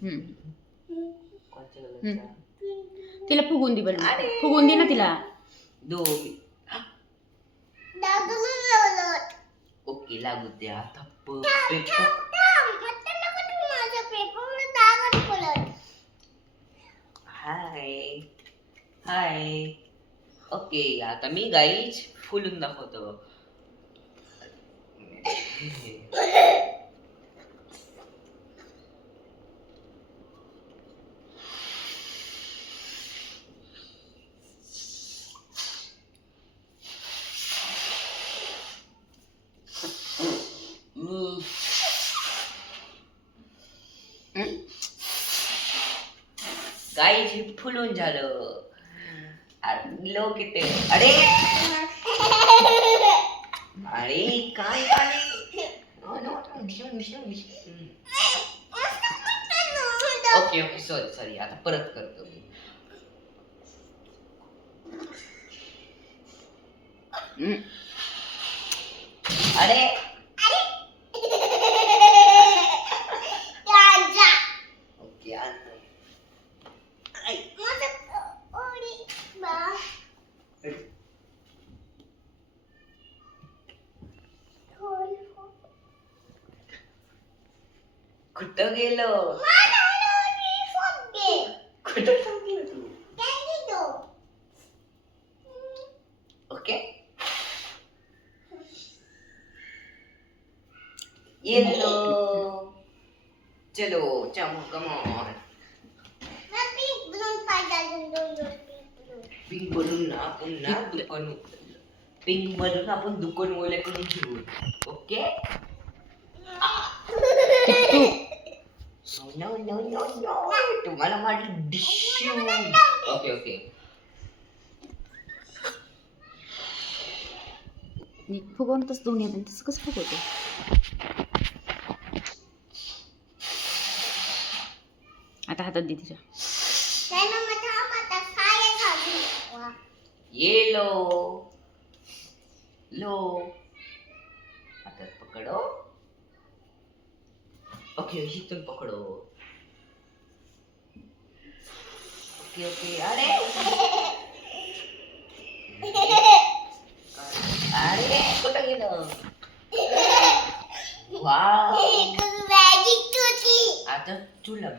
कोणत्या कलरचा? तिला फुगून दे बरं. फुगून दे ना तिला. ओके लागू द्या. हाय हाय. ओके आता मी गाईज फुलून दाखवतो. गाईज फुलून झालं. लोक इथे अरे अरे काय ओके ओके सॉरी सॉरी आता परत करतो मी. अरे ओके कुठं गेलो कुठं गेलो तू ओके येलो चलो चमो कम ऑन पिंक बलून आपण दुकान पिंक बलून आपण दुकान ओल्याकडून घेऊ okay no no no no तुम्हाला माझी डिशू ओके ओके नीट फुगवूनच दोन्ही हाताने तसं कसं फुगवतो. आता हातात दे तिच्या. येलो लो हातात पकडो ओके इथून पकडो ओके ओके अरे अरे कुठं गेलं वाव आता चुला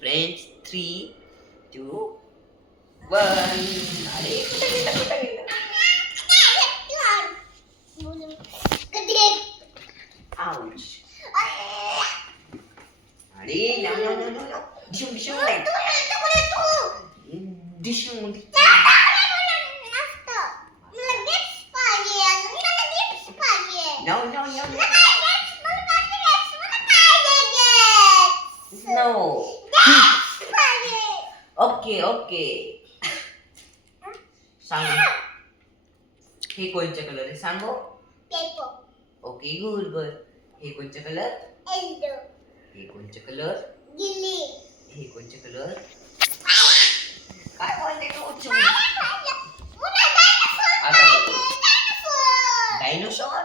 फ्रेंड्स 3 2 1 अरे कुठं गेलं आउच अरे no no no no no डिशू no no no no okay okay सांग हे कोणचा कलर आहे सांगो ओके गुड गुड हे कोणचा कलर हे कोणचा कलर हे कोणचा कलर काय बोलते तू डायनोसॉर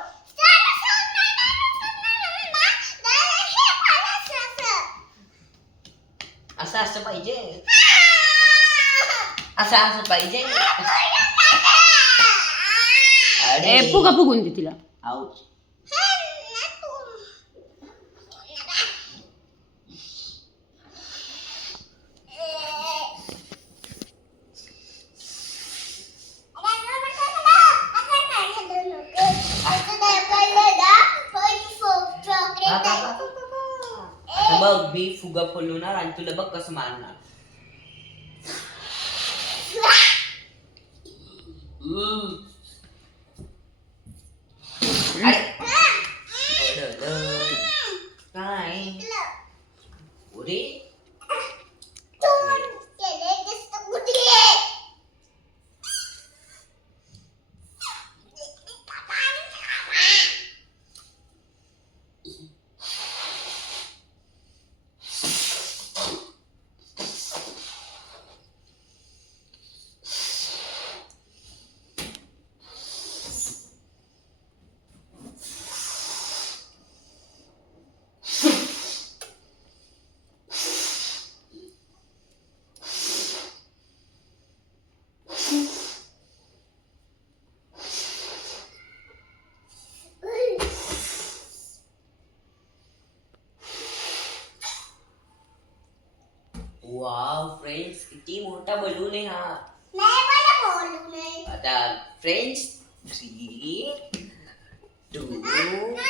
असं असं पाहिजे असं पाहिजे अरे फुगा फुगून दे तिला. आउच बघ मी फुगा फुलवणार आणि तुला बघ कसं मारणार काय उरे वाव फ्रेंड्स, किती मोठा बलून आहे हा. आता फ्रेंड्स 3, 2, 1.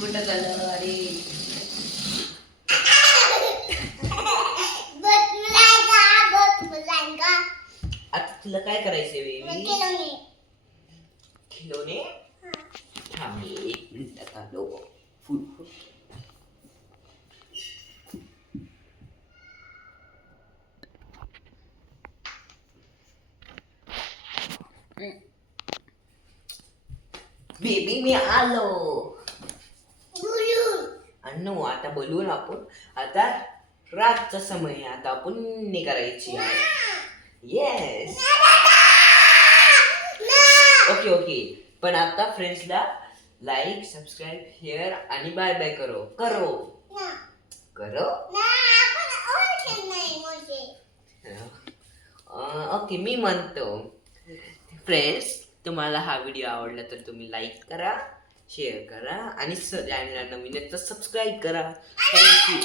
कुठं कलर आहे? आता तुला काय करायचंय बेबी? खिलोने. थांब मी 1 मिनिट आलो. फुल बेबी मी आलो. अण्णू आता बोलून आपण आता रातचा समय आहे, आता आपण पुण्य करायची आहे. येस. ओके ओके, पण आता फ्रेंड्सला लाईक सबस्क्राईब शेअर आणि बाय बाय करो करो करो. ओके मी म्हणतो. फ्रेंड्स, तुम्हाला हा व्हिडिओ आवडला तर तुम्ही लाईक करा, शेअर करा आणि चॅनलला नवीन आहे तर सबस्क्राईब करा. थँक्यू.